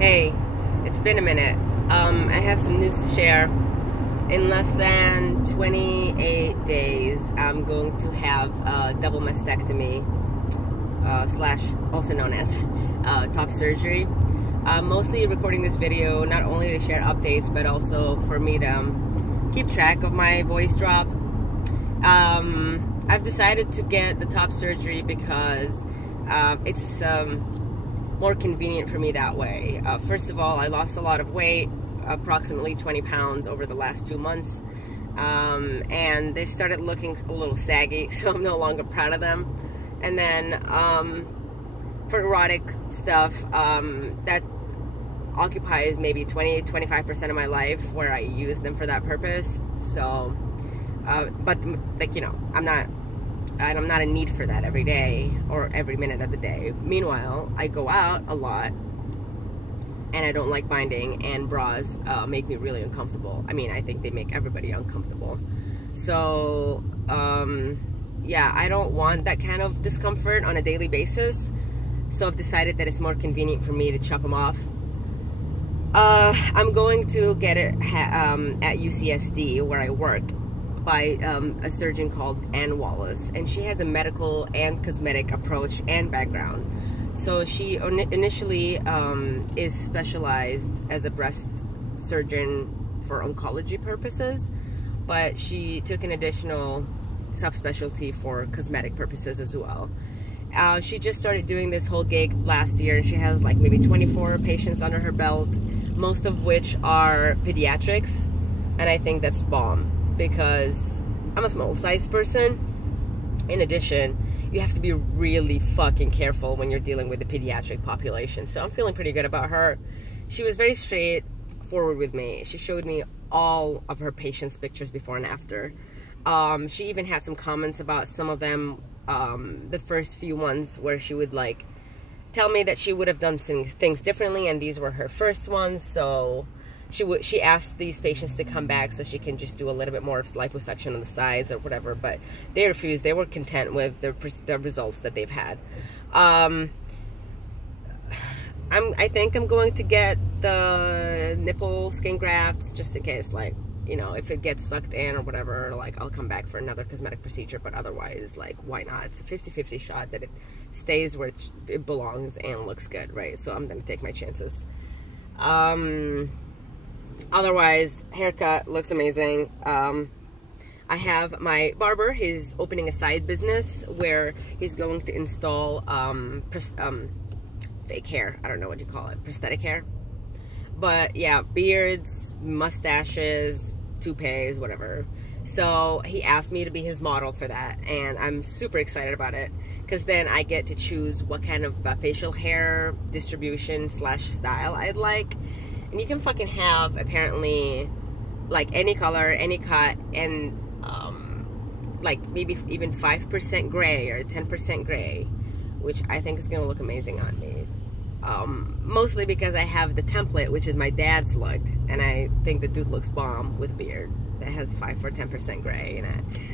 Hey, it's been a minute. I have some news to share. In less than 28 days, I'm going to have a double mastectomy, slash also known as top surgery. I'm mostly recording this video not only to share updates, but also for me to keep track of my voice drop. I've decided to get the top surgery because it's more convenient for me that way. First of all, I lost a lot of weight, approximately 20 pounds over the last 2 months, and they started looking a little saggy, so I'm no longer proud of them. And then for erotic stuff, that occupies maybe 20-25% of my life where I use them for that purpose. So but like, you know, I'm not in need for that every day or every minute of the day. Meanwhile, I go out a lot and I don't like binding, and bras make me really uncomfortable. I mean, I think they make everybody uncomfortable. So yeah, I don't want that kind of discomfort on a daily basis. So I've decided that it's more convenient for me to chop them off. I'm going to get it at UCSD where I work, by a surgeon called Ann Wallace, and she has a medical and cosmetic approach and background. So she initially is specialized as a breast surgeon for oncology purposes, but she took an additional subspecialty for cosmetic purposes as well. She just started doing this whole gig last year, and she has like maybe 24 patients under her belt, most of which are pediatrics, and I think that's bomb, because I'm a small-sized person. In addition, you have to be really fucking careful when you're dealing with the pediatric population. So I'm feeling pretty good about her. She was very straightforward with me. She showed me all of her patients' pictures before and after. She even had some comments about some of them, the first few ones, where she would like tell me that she would have done things differently, and these were her first ones. So she asked these patients to come back so she can just do a little bit more of liposuction on the sides or whatever, but they refused. They were content with the results that they've had. I think I'm going to get the nipple skin grafts just in case, like, you know, if it gets sucked in or whatever, like, I'll come back for another cosmetic procedure. But otherwise, like, why not? It's a 50-50 shot that it stays where it belongs and looks good, right? So I'm gonna take my chances. Otherwise, haircut looks amazing. I have my barber. He's opening a side business where he's going to install fake hair. I don't know what you call it, prosthetic hair. But yeah, beards, mustaches, toupees, whatever. So he asked me to be his model for that, and I'm super excited about it, because then I get to choose what kind of facial hair distribution slash style I'd like. And you can fucking have, apparently, like any color, any cut, and like maybe even 5% gray or 10% gray, which I think is gonna look amazing on me. Mostly because I have the template, which is my dad's look, and I think the dude looks bomb with a beard that has 5 or 10% gray,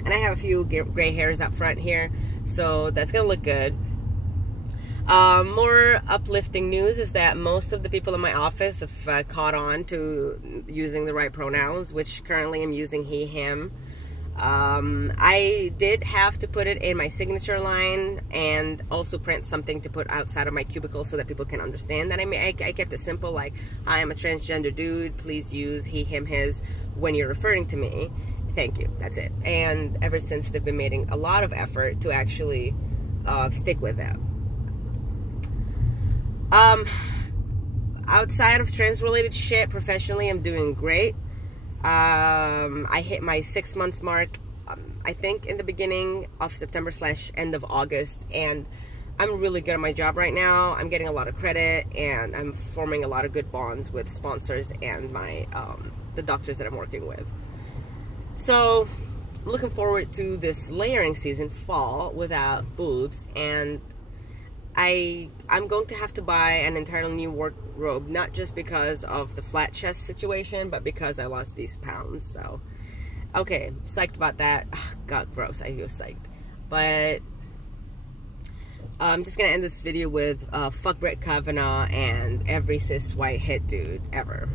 and I have a few gray hairs up front here, so that's gonna look good. More uplifting news is that most of the people in my office have caught on to using the right pronouns, which currently I'm using he, him. I did have to put it in my signature line and also print something to put outside of my cubicle so that people can understand that. I kept it simple, like, hi, I'm a transgender dude, please use he, him, his when you're referring to me. Thank you, that's it. And ever since, they've been making a lot of effort to actually stick with that. Outside of trans-related shit, professionally, I'm doing great. I hit my 6 months mark, I think in the beginning of September / end of August, and I'm really good at my job right now. I'm getting a lot of credit, and I'm forming a lot of good bonds with sponsors and my the doctors that I'm working with. So I'm looking forward to this layering season, fall, without boobs, and I'm going to have to buy an entirely new wardrobe, not just because of the flat chest situation, but because I lost these pounds. So, okay, psyched about that. Ugh, God, gross, I feel psyched. But I'm just gonna end this video with fuck Brett Kavanaugh and every cis white hit dude ever.